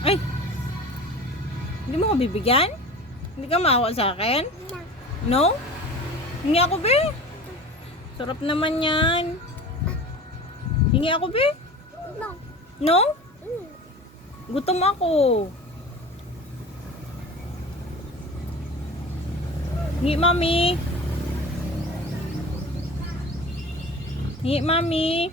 Ay, hindi mo ko bibigyan? Hindi ka maawa sa akin? No? Hingi ako, be. Sarap naman yan. Hingi ako, be. No? Gutom ako. Hingi, mami. Hingi, mami.